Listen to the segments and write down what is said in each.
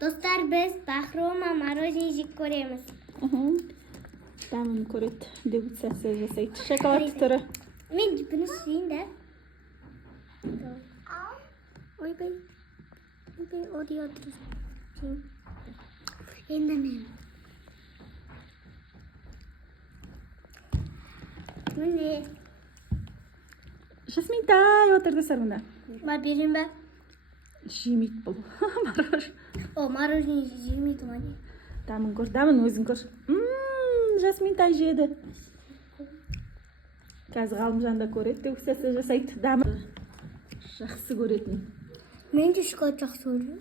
Dostlar biz Bahroma мороженое жеп ko'ramiz. Ta'mini ko'rib, degustatsiya жасaydi. Shokolad turi. Men buni suying-da. Oybay. Oybay odiyo o'tirsin. Endi men. Mene. Jasmintay o'tirdi sarunda. Ben berim ben. Jimit bu. O мороженое жемейді ма не? Ta'mini ko'r, ta'mini o'zing ko'r. Jasmintay yedi. Қазір Ғалымжан да көреді, degustatsiya жасайды. Ta'mini жақсы көретін. Мен де шоколад жақсы көремін.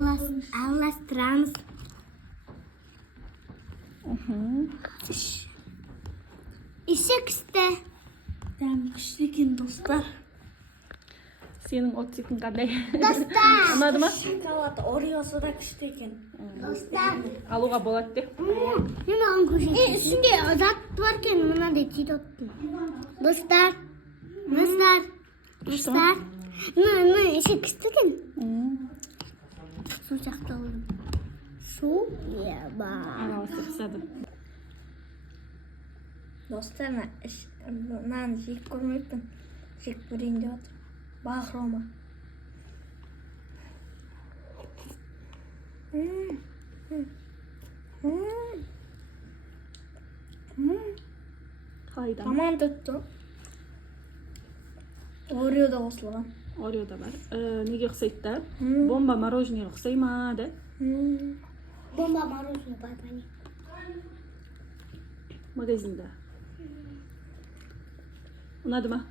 Араластырамыз. Іші күшті. Дәм күшті екен, достар. Senin otsikin qanday? Dostlar. Ұнады ма? Шоколад Ореосы да күшті екен. Dostlar. Алуға болады деп. Мен оған көрсетейін. Үстінде зат бар екен, мынандай тиді отты. Достар. Достар. Достар. Іші күшті екен. Су жақты алдым. Су? Еба. Анауысы пісады. Достар, мен жек көрмеппін. Жек көрейін деп отыр. Бахрома. Қайдан? Тамам тұтты. Орео да қосылған. Орео да бар. Неге ұқсайды да? Бомба мороженое ұқсай ма да? Бомба мороженое бар бәне. Магазинда. Ұнады ма?